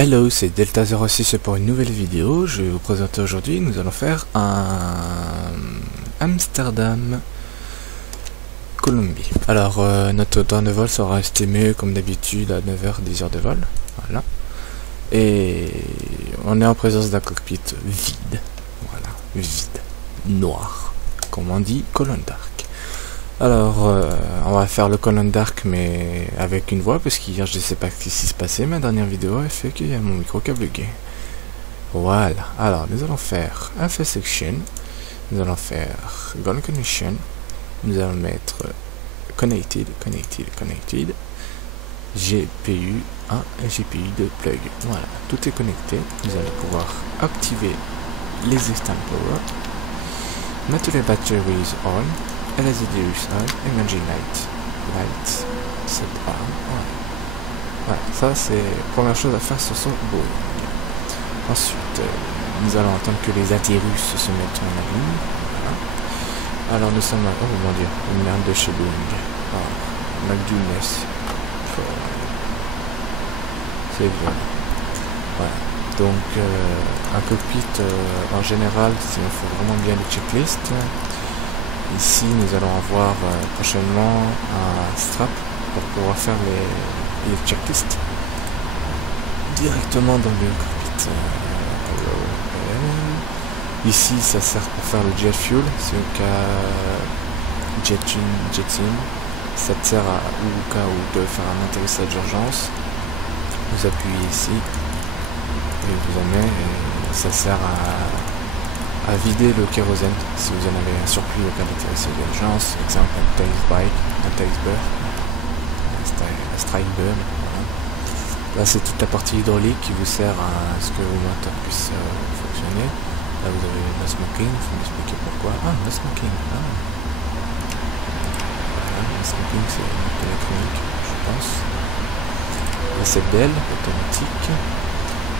Hello, c'est Delta06 pour une nouvelle vidéo. Je vais vous présenter aujourd'hui, nous allons faire un Amsterdam Colombie. Alors notre temps de vol sera estimé comme d'habitude à 9h, 10h de vol. Voilà. Et on est en présence d'un cockpit vide. Voilà, vide, noir, comme on dit, colonne d'arc. Alors, on va faire le colonne d'arc, mais avec une voix, parce qu'hier, je ne sais pas ce qui se passait, ma dernière vidéo, elle fait qu'il y a mon micro qui a bugué. Voilà. Alors, nous allons faire un first section, nous allons faire gun connection, nous allons mettre connected, GPU 1 et GPU 2 plug. Voilà, tout est connecté. Nous allons pouvoir activer les extend power, mettre les batteries on, LSD on, emerging light, set on. Voilà, ça c'est la première chose à faire sur son Boeing. Ensuite, nous allons attendre que les atterrus se mettent en ligne. Voilà. Alors nous sommes à... Oh mon dieu, une merde de chez Boeing. Oh, McDonald's. C'est bien. Voilà. Donc un cockpit en général, il faut vraiment bien les checklists. Ici nous allons avoir prochainement un strap pour pouvoir faire les checklists directement dans le cockpit. Ici ça sert pour faire le jet fuel, c'est au cas jetting. Ça te sert au cas où de faire un atterrissage d'urgence. Vous appuyez ici et vous en mettez, et ça sert à vider le kérosène si vous en avez un surplus au cas d'atterrissage d'urgence. Exemple, un tail burn, un strike burn. Voilà. Là c'est toute la partie hydraulique qui vous sert à ce que vos moteurs puissent fonctionner. Là vous avez le smoking, il faut m'expliquer pourquoi. Ah, le smoking. Voilà, le smoking c'est électronique, je pense. Là c'est belle, automatique.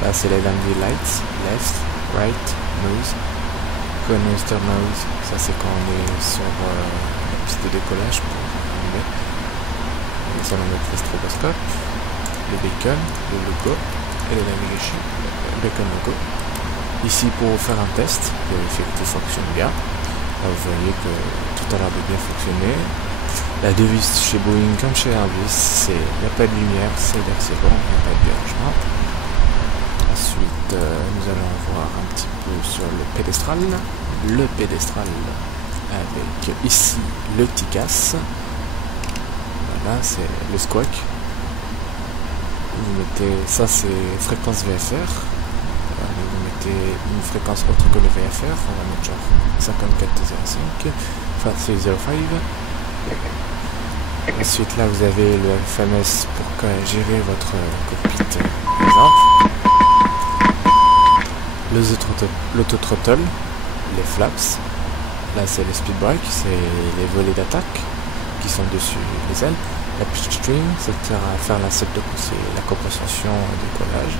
Là c'est les landing lights, left, right, nose. Coaster nose, ça c'est quand on est sur la piste de décollage pour enlever. Ça on met le stroboscope, le beacon, le logo et le navigation, le beacon logo. Ici pour faire un test, vérifier que tout fonctionne bien. Là vous voyez que tout a l'air de bien fonctionner. La devise chez Boeing comme chez Airbus, c'est il n'y a pas de lumière, c'est-à-dire que c'est bon, il n'y a pas de dérangement. Ensuite, nous allons voir un petit peu sur le pédestral. Le pédestral avec ici le TICAS. Voilà, c'est le squawk. Vous mettez, ça c'est fréquence VFR. Vous mettez une fréquence autre que le VFR. On va mettre genre 54.05, enfin 305. Ensuite là vous avez le FMS pour gérer votre cockpit par exemple. L'autothrottle, les flaps, là c'est le speed brake, c'est les volets d'attaque qui sont dessus les ailes. La pitch string, ça sert à faire la compression et décollage.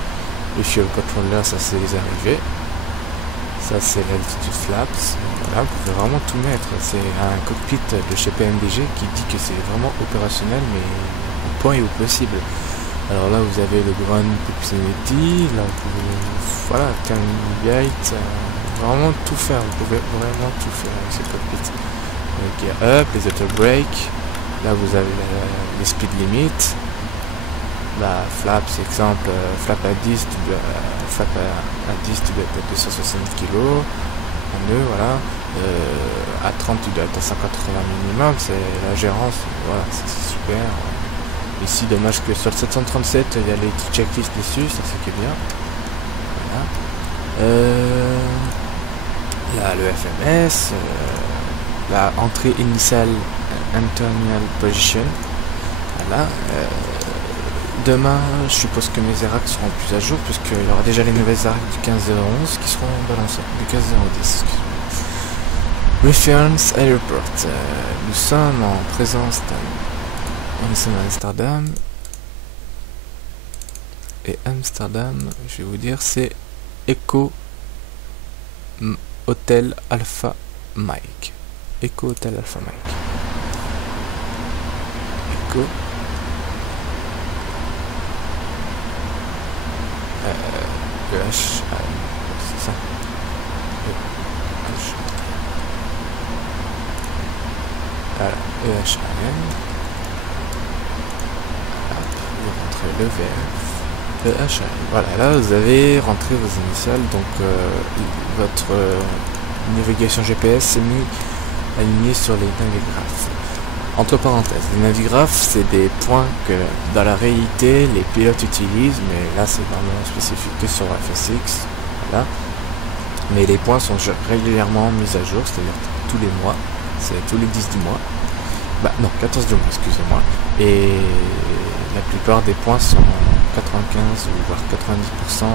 Le fuel controller, ça c'est les arrivées. Ça c'est l'altitude flaps. Voilà, vous pouvez vraiment tout mettre. C'est un cockpit de chez PMDG qui dit que c'est vraiment opérationnel mais au point et au possible. Alors là vous avez le ground proximity, là vous pouvez, voilà, turning light, vraiment tout faire, vous pouvez vraiment tout faire avec ce cockpit. Le gear up, les auto brake, là vous avez les speed limit, la flaps exemple, flap à 10, tu dois être à 260 kg, en nœud, voilà, à 30 tu dois être à 180 minimum, c'est la gérance, voilà, c'est super. Ici, dommage que sur le 737, il y a les checklists dessus, ça c'est qui est bien. Voilà. Là, le FMS, la entrée initiale, internal position. Voilà. Demain, je suppose que mes ERAC seront plus à jour, puisqu'il y aura déjà les nouvelles ERAC du 15.011 qui seront balancées, du 15.010. Reference Airport. Nous sommes en présence nous sommes à Amsterdam. Et Amsterdam, je vais vous dire, c'est Echo Hotel Alpha Mike. Echo Hotel Alpha Mike. Echo c'est ça. Voilà, EHAN. Vous rentrez le VF, EHAN. Voilà, là vous avez rentré vos initiales, donc votre navigation GPS est mis aligné sur les navigraphes. Entre parenthèses, les navigraphes, c'est des points que dans la réalité les pilotes utilisent, mais là c'est vraiment spécifique que sur FSX. Voilà. Mais les points sont régulièrement mis à jour, c'est-à-dire tous les mois, c'est tous les 10 du mois. Bah non, 14 du mois, excusez-moi. Et la plupart des points sont 95 ou voire 90%.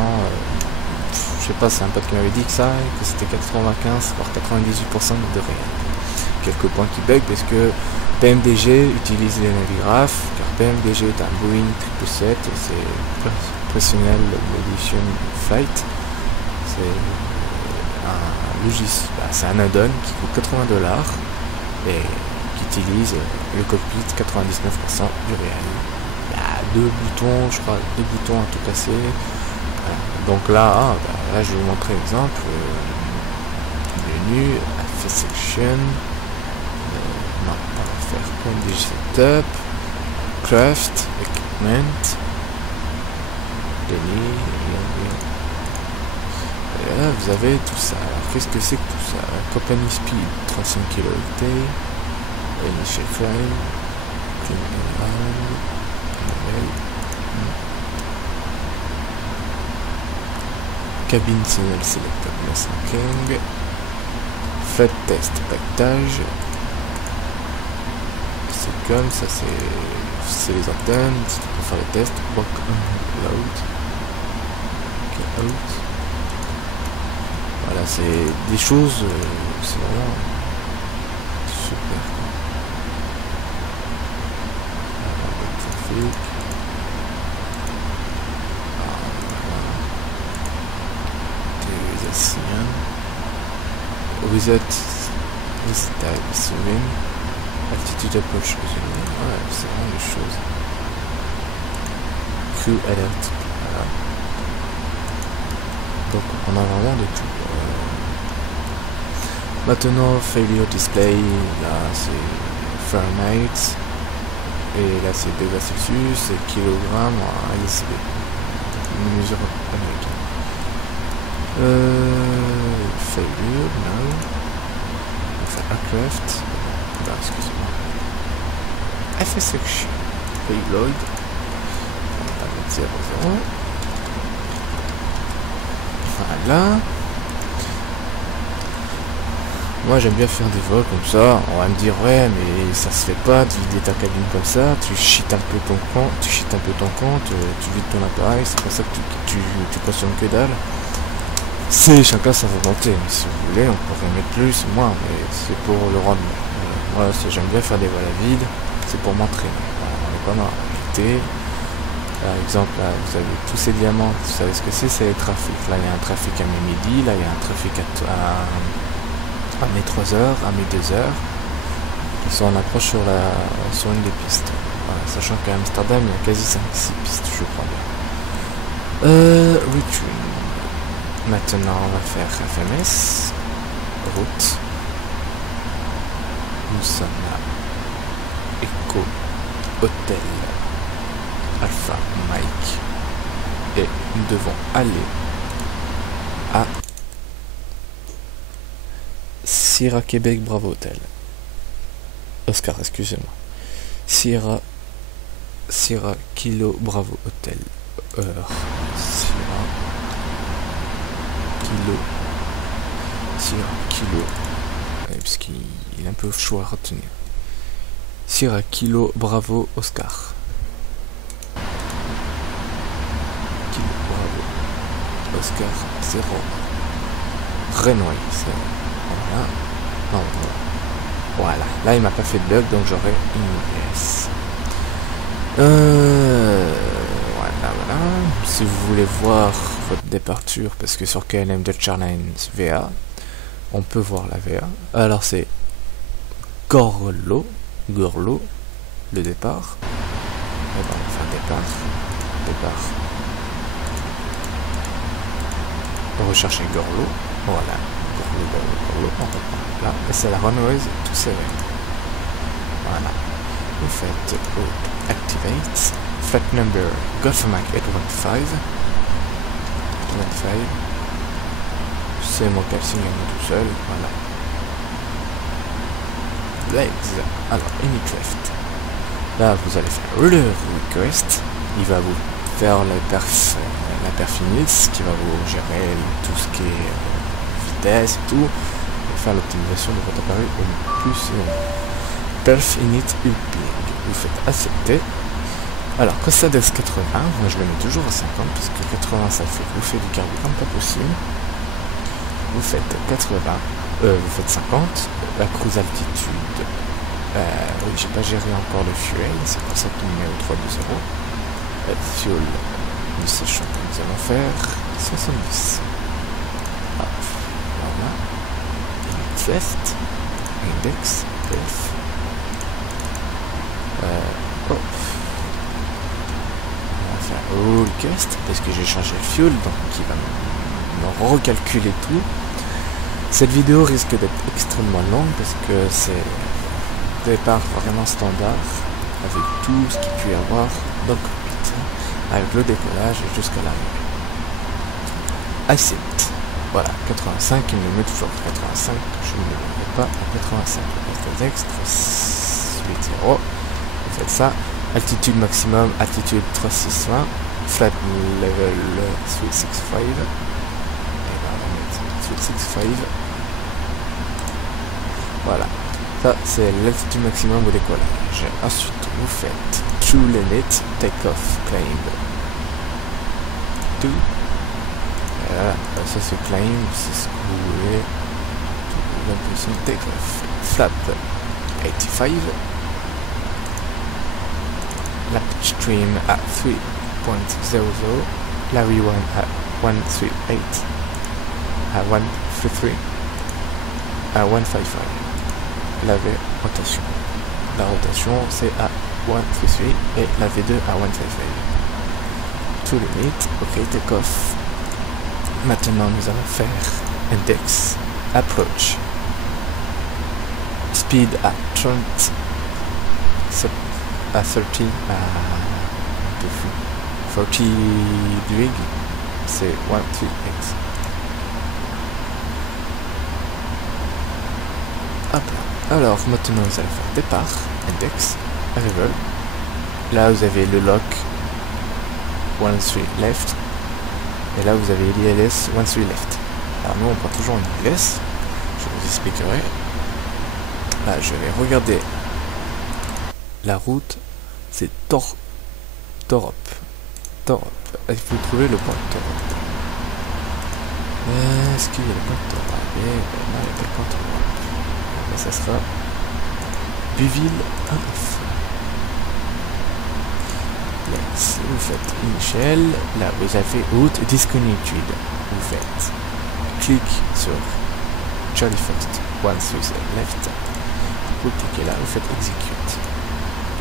Je sais pas, c'est un pote qui m'avait dit que c'était 95 voire 98% de réel. Quelques points qui bug parce que PMDG utilise les navigraphes, car PMDG est un Boeing 777 et c'est Personnel Modification Flight. C'est un logiciel, c'est un add-on qui coûte $80 et qui utilise le cockpit 99% du réel. Il y a deux boutons, je crois, deux boutons à tout casser. Voilà. Donc là, là, je vais vous montrer l'exemple. Menu, Section. Non, on va faire PMDG Setup, Craft, Equipment, et là vous avez tout ça. Alors qu'est-ce que c'est que tout ça? Company Speed 35 kT, Initial Frame, Cabine Signal Selector Masking, Flight Test Pactage. C'est comme ça, c'est les antennes, c'est pour faire les tests. Walk on load. Okay, out. Voilà, c'est des choses, c'est vraiment super. Trafic. Utilisation. Reset Swimming. Altitude approach. Ouais, c'est vraiment des choses. Crew alert. Voilà. Donc on a vraiment de tout. Maintenant failure display, là c'est Fahrenheit et là c'est degrés Celsius et kilogrammes en LCD. Une mesure américaine. Failure, no. On fait aircraft. Non, excusez-moi. FSX payload. On va mettre 0,0. Voilà. Moi j'aime bien faire des vols comme ça. On va me dire ouais mais ça se fait pas de vider ta cabine comme ça, tu cheats un peu ton compte, tu vides ton appareil, c'est pour ça que tu consommes que dalle. C'est chacun sa volonté, si vous voulez on pourrait mettre plus, moins, mais c'est pour le rendement. Moi j'aime bien faire des vols à vide, c'est pour m'entraîner. On est pas mal invité. Par exemple, là, vous avez tous ces diamants, vous savez ce que c'est les trafics. Là, il y a un trafic à mes midi, là, il y a un trafic à mes 3h, à mes 2h. Ils sont en approche sur une des pistes. Voilà, sachant qu'à Amsterdam, il y a quasi 5-6 pistes, je crois bien. Return. Maintenant, on va faire FMS. Route. Nous sommes à Echo Hotel Alpha Mike et nous devons aller à Sierra Québec Bravo Hotel. Oscar, excusez-moi. Sierra Kilo Bravo Hotel. Sierra Kilo. Parce qu'il est un peu chaud à retenir. Sierra Kilo Bravo Oscar. Oscar 0 Renoir, voilà. Non, voilà. Là il m'a pas fait de bug donc j'aurai une yes. Voilà. Si vous voulez voir votre départure, parce que sur KLM Dutch Airlines VA, on peut voir la VA. Alors c'est Gorlo, le départ. Et ben, on va faire départ. rechercher Gorlo. Voilà, Gorlo, on reprend là. Et c'est la runways to 7. Voilà. Vous faites activate, flight number Golf Mike 815. 25. C'est mon calcing tout seul, voilà. Legs, alors Initreft. Là vous allez faire le request, il va vous faire la perf init, qui va vous gérer tout ce qui est vitesse et tout, et faire l'optimisation de votre appareil au plus perf init uping. Vous faites accepter. Alors Costades 80, moi je le mets toujours à 50 parce que 80 ça fait vous faites du carburant pas possible. Vous faites 80, vous faites 50, la cruise altitude, oui j'ai pas géré encore le fuel, c'est pour ça qu'il met au 320. Fuel de session que nous allons faire 70. Hop, voilà. Test, index, perf. On va faire request parce que j'ai changé le fuel, donc il va me recalculer tout. Cette vidéo risque d'être extrêmement longue parce que c'est départ vraiment standard avec tout ce qu'il peut y avoir dans le cockpit, avec le décollage jusqu'à l'arrivée. Accept. Voilà, 85, il me met toujours 85, je ne le mets pas à 85. Le texte 80. Vous faites ça. Altitude maximum, altitude 361, flat level 365. Et là on va mettre 365. Voilà. Ça, c'est l'altitude maximum au décollage. Ensuite, vous faites true limit, take-off, climb. Tout. Voilà, ça c'est climb, c'est ce que vous voulez. L'impression take-off. Flap 85. Lap stream at 3.00. Larry 1 at 138. At 133. At 155. La V rotation. La rotation c'est à 133 et la V2 à 155. To limit, ok, take off. Maintenant nous allons faire index, approach, speed à 30, à 30, à 40 degrés, c'est 138. Hop là. Alors maintenant vous allez faire départ, index, arrival. Là vous avez le lock 13 left. Et là vous avez l'ILS 13 left. Alors nous on prend toujours une ILS. Je vous expliquerai. Là je vais regarder la route. C'est Torop. Il faut trouver le point de Torop. Est-ce qu'il y a le point de Torop? Non, il n'y a pas le point de Torop. Et ça sera Buville 1. Yes. Vous faites initial, là vous avez route disconnected. Vous faites clic sur Charlie First, 13 left. Vous cliquez là, vous faites execute.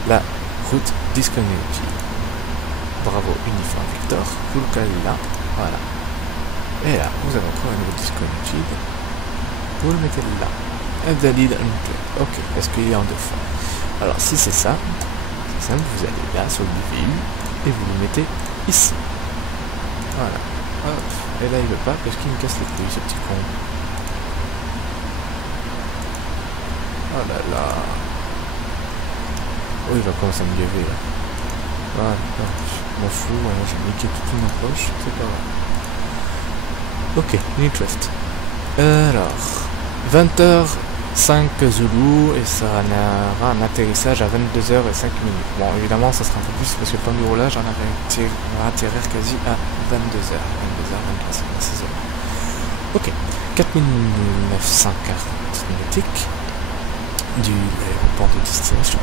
La route disconnected. Bravo, uniforme Victor. Vous le calez là, voilà. Et là, vous avez encore une route disconnected. Vous le mettez là. Invalid unplugged. Ok, est-ce qu'il y a en deux fois? Alors si c'est ça, c'est simple, vous allez là sur le BVU et vous le mettez ici. Voilà. Hop. Et là il veut pas parce qu'il me casse les couilles ce petit con. Oh là là. Oh il va commencer à me gueuler là. Voilà. Je m'en fous, voilà, j'ai niqué toute une approche, c'est pas grave. Ok, Initreft. Alors, 20h05 Zulu et ça aura un atterrissage à 22h05. Bon, évidemment, ça sera un peu plus parce que le temps du roulage, on va atterrir quasi à 22h. 22h, 23h, 26h. Ok, 4940 nautiques du aéroport de destination.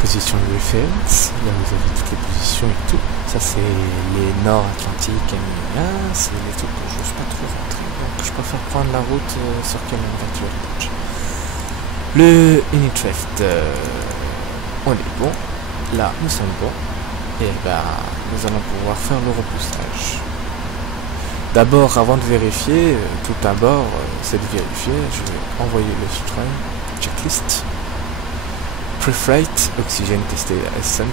Position de référence, là vous avez toutes les positions et tout. Ça c'est les nord atlantiques et là c'est les trucs que je n'ose pas trop rentrer. Donc je préfère prendre la route sur calendrier virtuel. Le Initreft, on est bon. Là nous sommes bons. Et bah nous allons pouvoir faire le repoussage. D'abord, avant de vérifier, tout d'abord, c'est de vérifier. Je vais envoyer le stream checklist. Pre-flight, oxygène testé à 100%,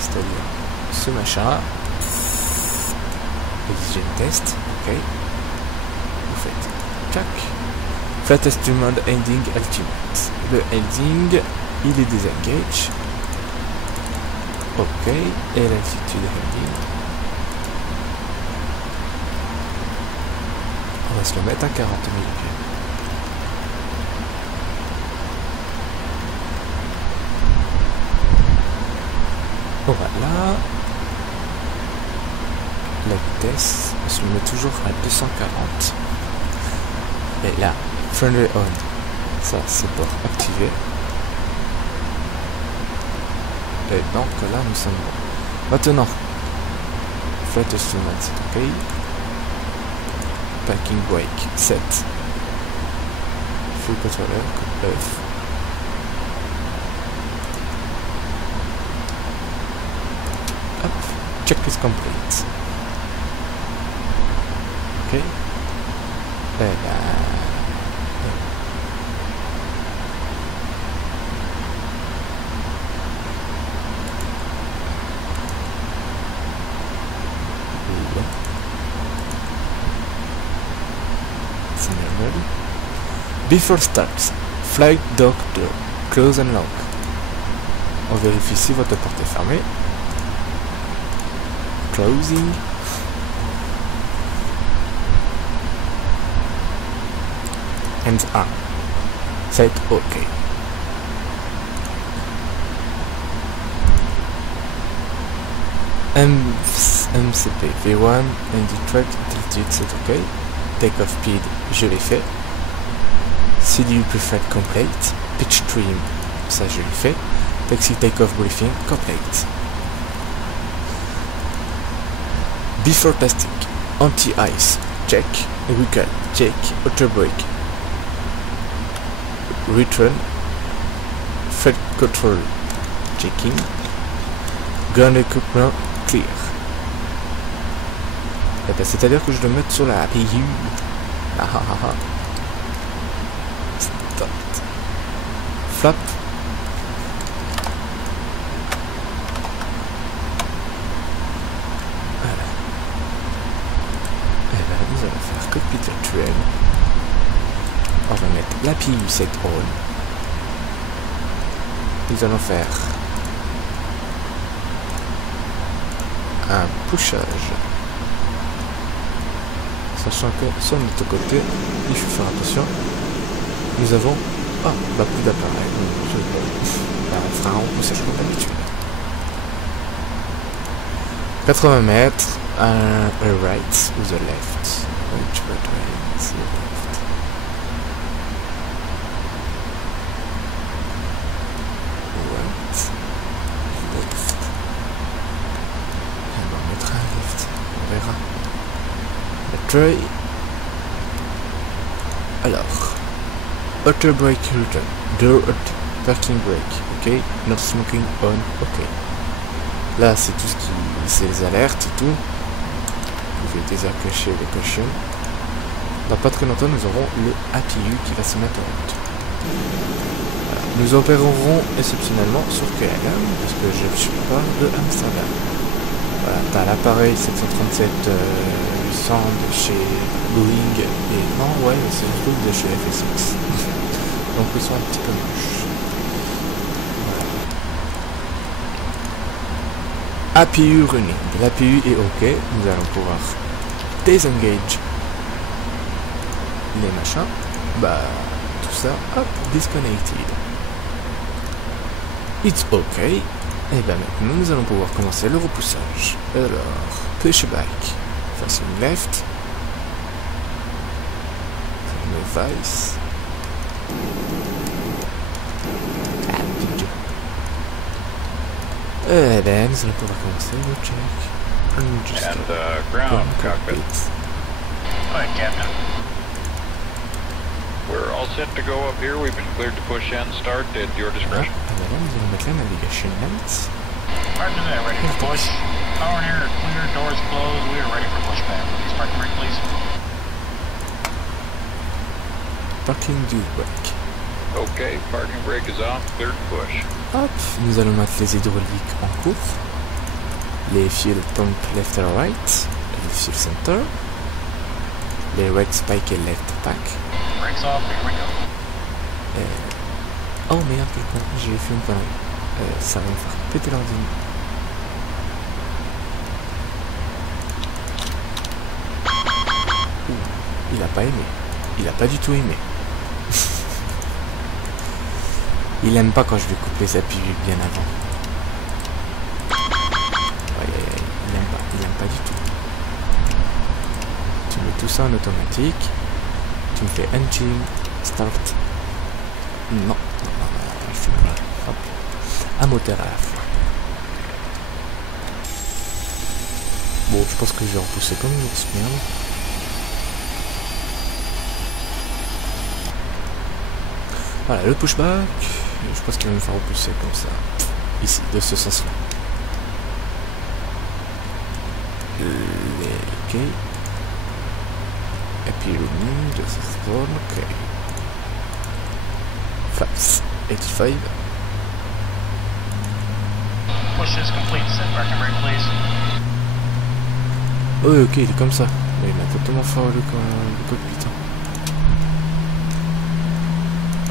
c'est-à-dire ce machin. Oxygène test, ok. Vous faites tac. Flight instrument ending ultimate. Le ending, il est désengage. Ok. Et l'altitude ending. On va se le mettre à 40 000 pieds. Voilà. La vitesse, on se le met toujours à 240. Et là, friendly on. Ça, c'est pour activer. Et donc là, nous sommes bons. Maintenant, flight instrument, c'est ok. Packing brake, 7. Full controller, 9. Hop, checklist complete. Ok. Et là. Before starts, flight dock door, close and lock. On vérifie si votre porte est fermée. Closing. Hands up. Set OK. MCP V1 and the track altitude set OK. Take off speed, je l'ai fait. CDU preflight complete. Pitch trim, ça je l'ai fait. Taxi takeoff briefing complete. Before testing, anti-ice check, vehicle check, auto brake, return, flight control checking, ground equipment clear. Et ben, c'est-à-dire que je dois mettre sur la APU. Start. Flap. Voilà. Et ben, nous allons faire cockpit virtuel. On va mettre l'APU set on. Nous allons faire un pushage. Sachant que sur notre côté, il faut faire attention. Nous avons plus d'appareil. Un frein ou c'est comme d'habitude. 80 mètres, un right ou the left. Which way is the left? Right, left. Et on va mettre un left. On verra. Try. Alors, auto brake return, door parking brake, ok, not smoking on, ok. Là c'est tout ce qui, c'est les alertes et tout. Vous pouvez désaccacher les cautions. Dans pas très longtemps nous aurons le APU qui va se mettre en route. Voilà. Nous opérerons exceptionnellement sur KLM parce que je suis pas de Amsterdam. Voilà, t'as l'appareil 737 de chez Boeing et non, ouais, c'est un truc de chez FSX. Donc ils sont un petit peu moches. Voilà. APU running. L'APU est ok. Nous allons pouvoir désengage les machins. Bah, tout ça, hop, disconnected. It's ok. Et bien maintenant nous allons pouvoir commencer le repoussage. Alors, pushback, facing left, le vice. Et bien nous allons pouvoir commencer le check. And ground cockpit. Hi, Captain. We're all set to go up here. We've been cleared to push and start at your discretion. Nous allons mettre la navigation lens. Roger that, ready for push. Power and air are clear, doors closed, we are ready for pushback. parking do brake. Okay, parking brake is off, clear to push. Hop, nous allons mettre les hydrauliques en cours. Les fuel pump left and right, les fuel center, les red spike et left pack. Brakes off, here we go. Oh merde, quel con, j'ai fait une connerie. Ça va me faire péter l'ordinateur. Il a pas aimé. Il a pas du tout aimé. Il aime pas quand je lui coupe les appuis bien avant. Il aime pas du tout. Tu mets tout ça en automatique. Tu me fais engine, start. Non, je fais pas. Hop. Un moteur à la fois. Bon, je pense que je vais repousser comme une ours merde. Voilà, le pushback. Je pense qu'il va me faire repousser comme ça. Ici, de ce sens-là. Ok. Et puis le move de cette zone, ok. Flaps, 85. Push is complete, set parking brake please. Oh, ok, il est comme ça. Mais il a totalement fait le cockpit.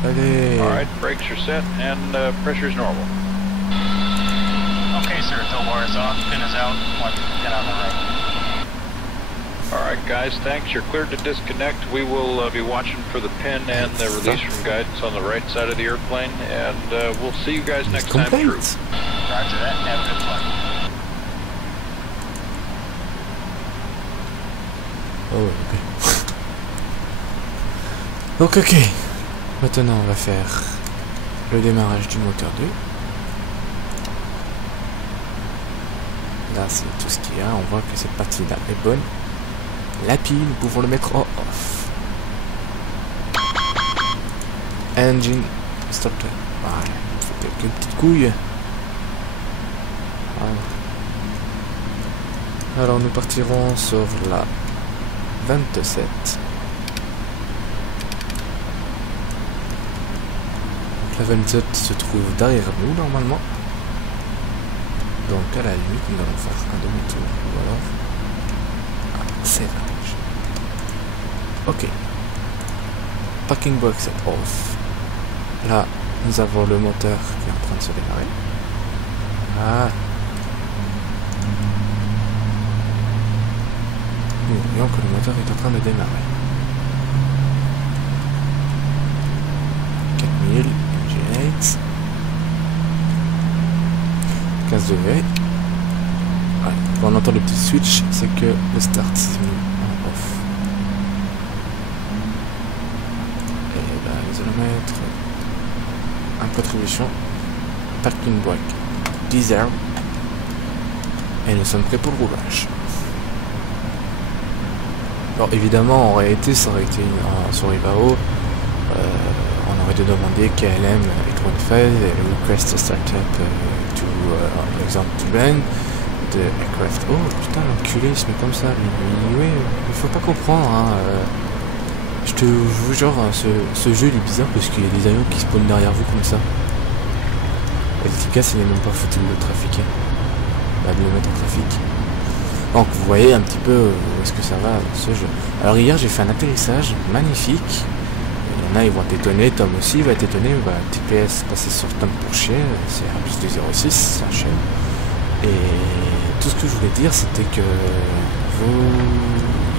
Allez. Alright, brakes are set and pressure's normal. Okay, sir, tow bar is off, pin is out, get on the right. Alright guys, thanks. You're cleared to disconnect. We will be watching for the pin and the release from guidance on the right side of the airplane, and we'll see you guys next time through. Roger that, have a good flight. Oh, ok. Donc, ok. Maintenant, on va faire le démarrage du moteur 2. Là, c'est tout ce qu'il y a. On voit que cette partie-là est bonne. La pile, nous pouvons le mettre en off. Engine starter. Voilà, il faut quelques petites couilles. Voilà. Alors, nous partirons sur la 27. La 27 se trouve derrière nous normalement. Donc à la limite nous allons faire un demi-tour ou alors un serrage. Ok. Parking brake set off. Là nous avons le moteur qui est en train de se démarrer. Ah. Nous voyons que le moteur est en train de démarrer. 4000. 15 degrés. Ouais. Quand on entend le petit switch, c'est que le start s'est mis en off. Et là, nous allons mettre un contribution parking brake diesel. Et nous sommes prêts pour le roulage. Alors évidemment, en réalité, ça aurait été sur Ivao. On aurait dû demander KLM it won't fail, request a startup to example to run the aircraft. Oh putain, l'enculé il se met comme ça. Oui, il faut pas comprendre. Hein, je vous jure, ce jeu il est bizarre parce qu'il y a des avions qui spawnent derrière vous comme ça. L'efficace il n'est même pas foutu de le trafiquer. Bah, de le mettre en trafic. Donc vous voyez un petit peu où est-ce que ça va ce jeu. Alors hier j'ai fait un atterrissage magnifique. Il y en a, ils vont t'étonner, Tom aussi va t'étonner, va TPS passer sur Tom pour chier, c'est Airbus 206, c'est un chien. Et tout ce que je voulais dire, c'était que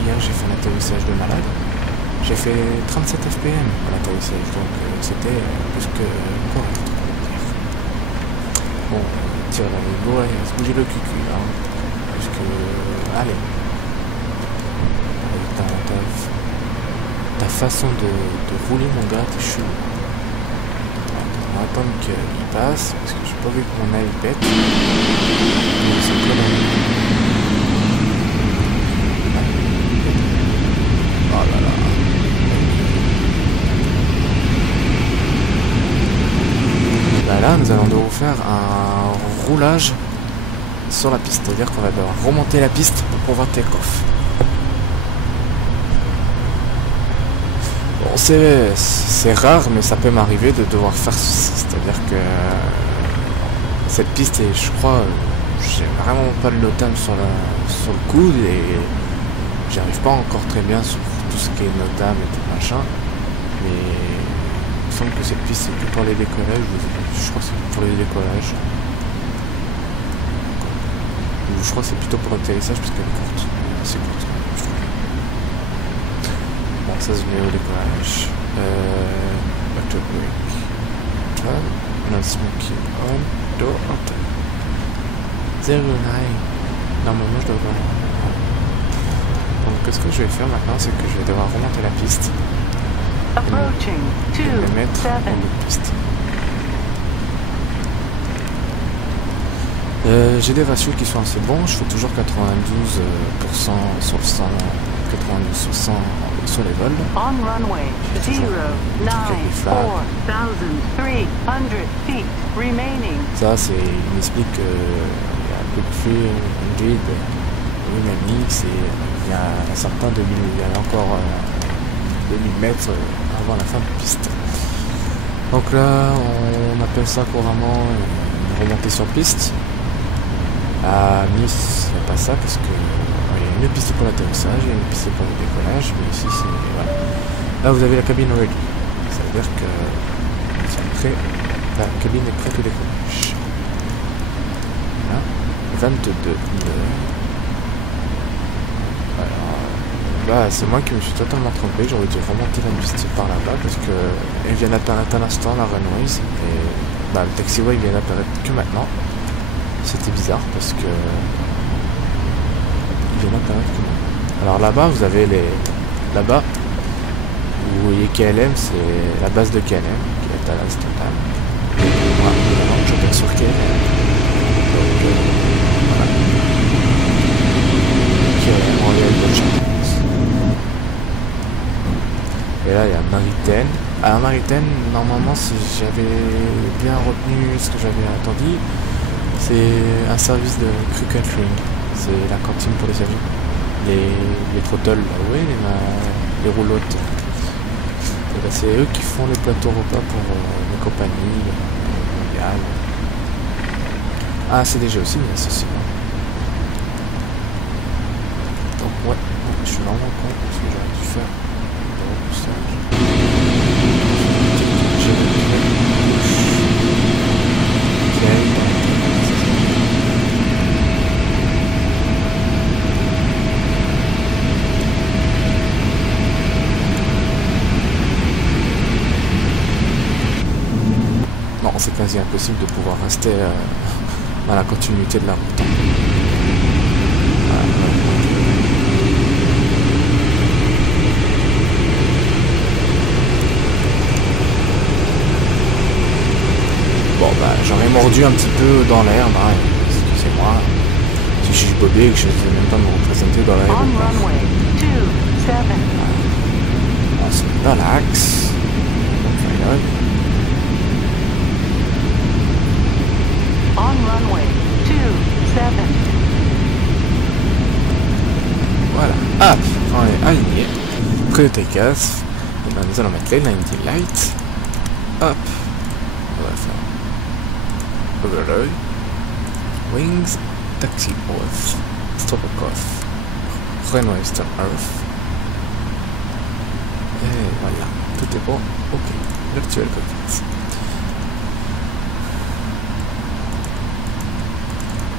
hier j'ai fait un atterrissage de malade, j'ai fait 37 FPM à l'atterrissage, donc c'était plus que correct. Bon, tire la ligne, ouais, se bouger le cul, hein, parce que, allez, ta façon de rouler mon gars, t'es chelou. On va attendre qu'il passe, parce que j'ai pas vu que mon œil pète. Donc c'est quoi là? Oh là là. Bah là, nous allons devoir faire un roulage sur la piste. C'est-à-dire qu'on va devoir remonter la piste pour pouvoir take off. Bon, Bon, c'est rare, mais ça peut m'arriver de devoir faire ceci. C'est-à-dire que cette piste est, je crois, j'ai vraiment pas le notam sur le coude et j'arrive pas encore très bien sur tout ce qui est notam et tout machin. Mais il me semble que cette piste c'est plus pour les décollages. Je crois que c'est pour les décollages. Je crois que c'est plutôt pour l'atterrissage parce qu'elle est courte. C'est courte. Bon, ça se met au décollage. Auto brake. Turn. Non smoking on. Door open. 09. Normalement je dois avoir. Donc ce que je vais faire maintenant, c'est que je vais devoir remonter la piste. Et me mettre en autre piste. J'ai des ratios qui sont assez bons, je fais toujours 92% sur le 100, 92 sur 100 sur les vols. On runway 094,300 feet remaining. Ça, il m'explique qu'il y a un peu de 300 remaining, il y a un certain 2000, il y a encore 2000 mètres avant la fin de piste. Donc là, on appelle ça couramment une remontée sur piste. À Nice, il n'y a pas ça parce que il y a une piste pour l'atterrissage et une piste pour le décollage, mais ici c'est voilà. Là vous avez la cabine ready, ça veut dire que la cabine est prête au décollage. Voilà. 22 heures. Alors là c'est moi qui me suis totalement trompé, j'aurais dû remonter la piste par là-bas parce que elle vient d'apparaître à l'instant la runways et le taxiway vient d'apparaître que maintenant. C'était bizarre parce que il y en a pas mal que moi. Alors là-bas vous avez là-bas vous voyez KLM, c'est la base de KLM qui est à l'instant même. Voilà, évidemment je j'appelle sur KLM. Donc voilà. KLM en réel de Champions. Et là il y a Maritaine. Alors Maritaine, normalement si j'avais bien retenu ce que j'avais entendu, c'est un service de crew catering, c'est la cantine pour les avions, les trottles, oui, les roulottes. C'est eux qui font les plateaux repas pour les compagnies mondiales. Ah, CDG aussi, mais ceci. Donc ouais, je suis vraiment con parce que j'aurais dû faire le repoussage. Non, c'est quasi impossible de pouvoir rester dans la continuité de la route. Bon bah j'en ai mordu un petit peu dans l'air, bah, excusez-moi. Si je suis bobé et que je ne sais même pas me représenter dans l'air. On se relaxe. On runway 27. Voilà. Ah, on est aligné. Près de take-off. Et ben, nous allons mettre les 90 lights. Hop. On va faire overload. Wings. Taxi off. Stop off. Runway stop off. Et voilà. Tout est bon. Ok. Virtual cockpit.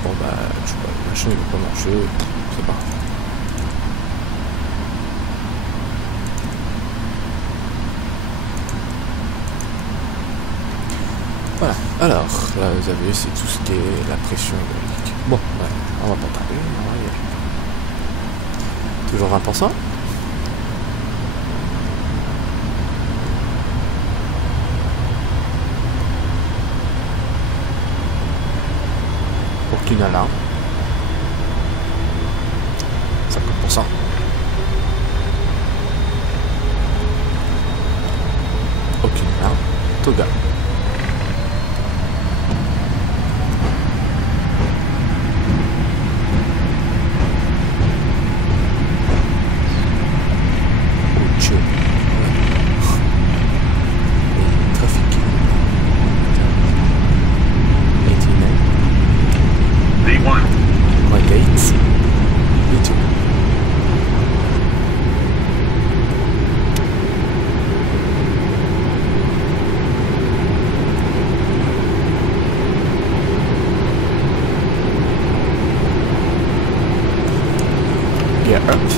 Bon bah, je sais pas, le machin il va pas marcher, c'est pas grave. Voilà, alors, là vous avez, c'est tout ce qui est la pression hydraulique. Bon, ouais, on va pas tarder, on va y aller. Toujours 20%. Aucune alarme. 50%. Aucune alarme. Toga. up.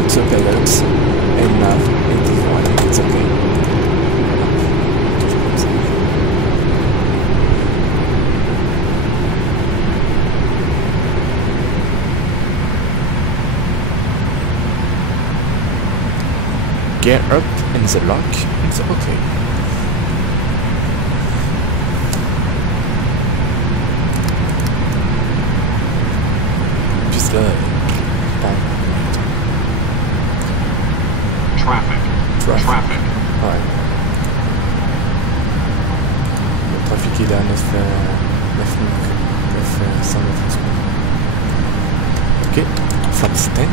Autopilot et nav et devoir, it's okay. Toujours comme ça. Gear up in the lock, it's okay. Puis là, bon. Traffic. Traffic. Ouais. Le trafic il est à 900 mètres secondes. Ok, flaps 10.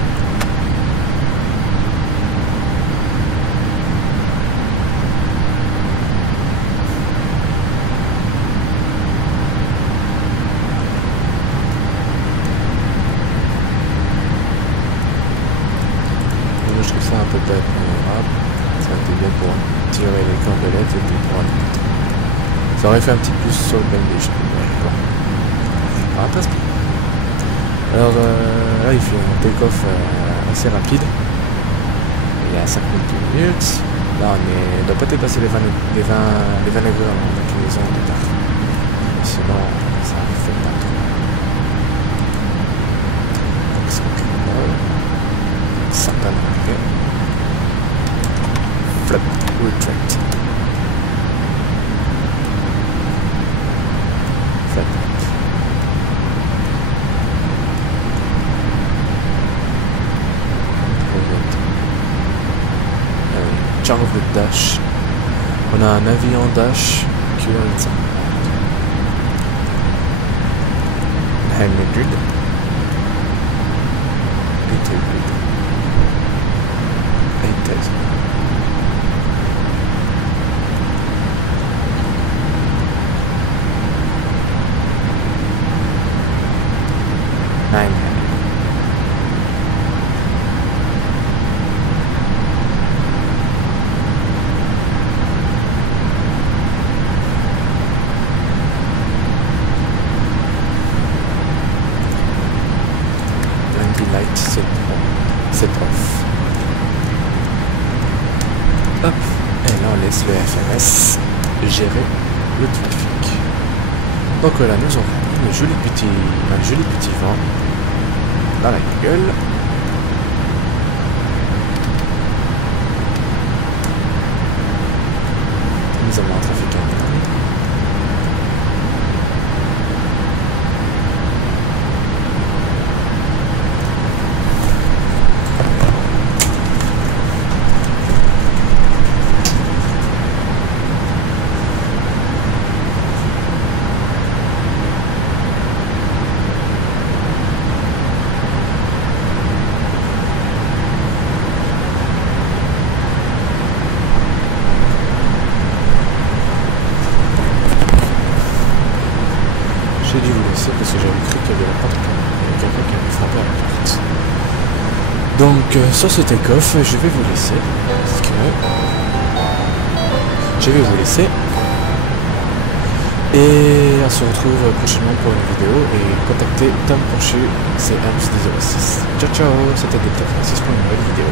Je trouve ça un peu bête, mais ça a été bien pour tirer les cordelettes et puis pour aller vite. Ça aurait fait un petit plus sur le bandage, mais bon. Ah, passe bien. Alors là, il fait un take-off assez rapide. Il est à 52 minutes. Là, on doit pas dépasser les 20 degrés en inclinaison au départ. Sinon, ça fait pas trop. Certain okay. Flip, retract. Flip. Chunk of the dash. On a un avion dash qui est 900. Light set off. Hop, et là on laisse le FMS gérer le trafic. Donc là nous aurons un joli petit vent dans la gueule. Nous avons un trafic interne. J'ai dû vous laisser parce que j'avais cru qu'il y avait la porte, il y avait quelqu'un qui avait frappé à la porte. Donc sur ce take-off, je vais vous laisser. Et on se retrouve prochainement pour une vidéo et contactez Tom Ponchu, c'est Ams 06. Ciao ciao, c'était Dr. Francis pour une nouvelle vidéo.